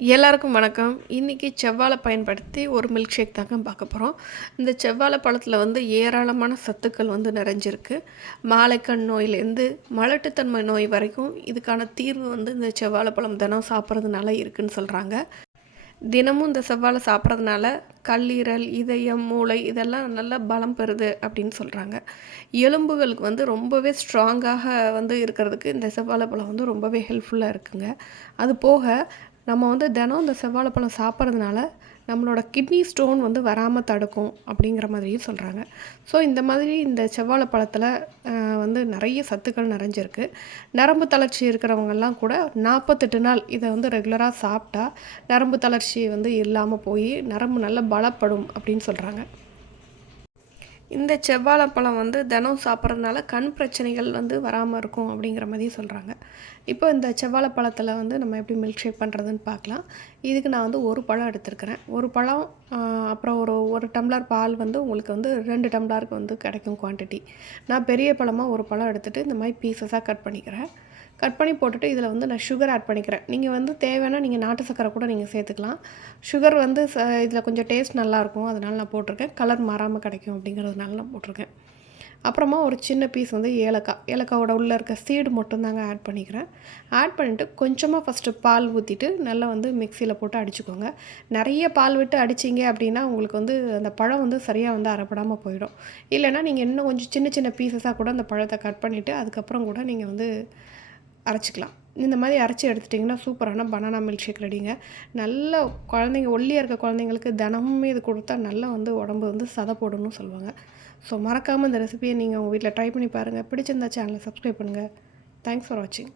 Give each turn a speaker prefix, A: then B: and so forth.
A: எல்லாருக்கும் வணக்கம். இன்றைக்கி செவ்வாழை பயன்படுத்தி ஒரு மில்க் ஷேக் தாங்க பார்க்க போகிறோம் இந்த செவ்வாழை பழத்தில் வந்து ஏராளமான சத்துக்கள் வந்து நிறைஞ்சிருக்கு. மாலைக்கண் நோயிலேருந்து மலட்டுத்தன்மை நோய் வரைக்கும் இதுக்கான தீர்வு வந்து இந்த செவ்வாழைப்பழம் தினம் சாப்பிட்றதுனால இருக்குதுன்னு சொல்கிறாங்க தினமும் இந்த செவ்வாழை சாப்பிட்றதுனால கல்லீரல் இதயம் மூளை இதெல்லாம் நல்லா பலம் பெறுது அப்படின்னு சொல்கிறாங்க எலும்புகளுக்கு வந்து ரொம்பவே ஸ்ட்ராங்காக வந்து இருக்கிறதுக்கு இந்த செவ்வாழை பழம் வந்து ரொம்பவே ஹெல்ப்ஃபுல்லாக இருக்குங்க. அது போக நம்ம வந்து தினம் இந்த செவ்வாழைப்பழம் சாப்பிட்றதுனால நம்மளோட கிட்னி ஸ்டோன் வந்து வராமல் தடுக்கும் அப்படிங்கிற மாதிரியும் சொல்கிறாங்க ஸோ இந்த மாதிரி இந்த செவ்வாழைப்பழத்தில் வந்து நிறைய சத்துக்கள் நிறைஞ்சிருக்கு. நரம்பு தளர்ச்சி இருக்கிறவங்கெல்லாம் கூட நாற்பத்தெட்டு நாள் இதை வந்து ரெகுலராக சாப்பிட்டா நரம்பு தளர்ச்சி வந்து இல்லாமல் போய் நரம்பு நல்லா பலப்படும் அப்படின்னு சொல்கிறாங்க இந்த செவ்வாழைப்பழம் வந்து தினம் சாப்பிட்றதுனால கண் பிரச்சனைகள் வந்து வராமல் இருக்கும் அப்படிங்கிற மாதிரி சொல்கிறாங்க இப்போ இந்த செவ்வாழைப்பழத்தில் வந்து நம்ம எப்படி மில்க் ஷேக் பண்ணுறதுன்னு பார்க்கலாம். இதுக்கு நான் வந்து ஒரு பழம் எடுத்துருக்கிறேன். ஒரு பழம் அப்புறம் ஒரு ஒரு டம்ளர் பால் வந்து உங்களுக்கு வந்து ரெண்டு டம்ளருக்கு வந்து கிடைக்கும் குவான்டிட்டி நான் பெரிய பழமாக ஒரு பழம் எடுத்துகிட்டு இந்த மாதிரி பீசஸாக கட் பண்ணிக்கிறேன். கட் பண்ணி போட்டுட்டு இதில் வந்து நான் சுகர் ஆட் பண்ணிக்கிறேன். நீங்கள் வந்து தேவைன்னா நீங்கள் நாட்டு சக்கரை கூட நீங்கள் சேர்த்துக்கலாம். சுகர் வந்து ச இதில் கொஞ்சம் டேஸ்ட் நல்லாயிருக்கும். அதனால் நான் போட்டிருக்கேன். கலர் மாறாமல் கிடைக்கும் அப்படிங்கிறதுனால நான் போட்டிருக்கேன். அப்புறமா ஒரு சின்ன பீஸ் வந்து ஏலக்காய். ஏலக்காவோட உள்ளே இருக்க சீடு மட்டும்தாங்க ஆட் பண்ணிக்கிறேன். ஆட் பண்ணிவிட்டு கொஞ்சமாக ஃபஸ்ட்டு பால் ஊற்றிட்டு நல்லா வந்து மிக்சியில் போட்டு அடிச்சுக்கோங்க. நிறைய பால் விட்டு அடிச்சிங்க அப்படின்னா உங்களுக்கு வந்து அந்த பழம் வந்து சரியாக வந்து அரைப்படாமல் போயிடும். இல்லைனா நீங்கள் இன்னும் கொஞ்சம் சின்ன சின்ன பீசஸாக கூட அந்த பழத்தை கட் பண்ணிவிட்டு அதுக்கப்புறம் கூட நீங்கள் வந்து அரைச்சிக்கலாம். இந்த மாதிரி அரைச்சி எடுத்துட்டிங்கன்னா சூப்பரான பனானா மில்க் ஷேக் ரெடிங்க நல்ல குழந்தைங்க ஒல்லியாக இருக்க குழந்தைங்களுக்கு தினமுமே இது கொடுத்தா நல்லா வந்து உடம்பு வந்து சதை போடணும்னு சொல்லுவாங்க. ஸோ மறக்காமல் இந்த ரெசிபியை நீங்கள் உங்கள் வீட்டில் ட்ரை பண்ணி பாருங்கள் பிடிச்சிருந்தா சேனலை சப்ஸ்கிரைப் பண்ணுங்கள் தேங்க்ஸ் ஃபார் வாட்சிங்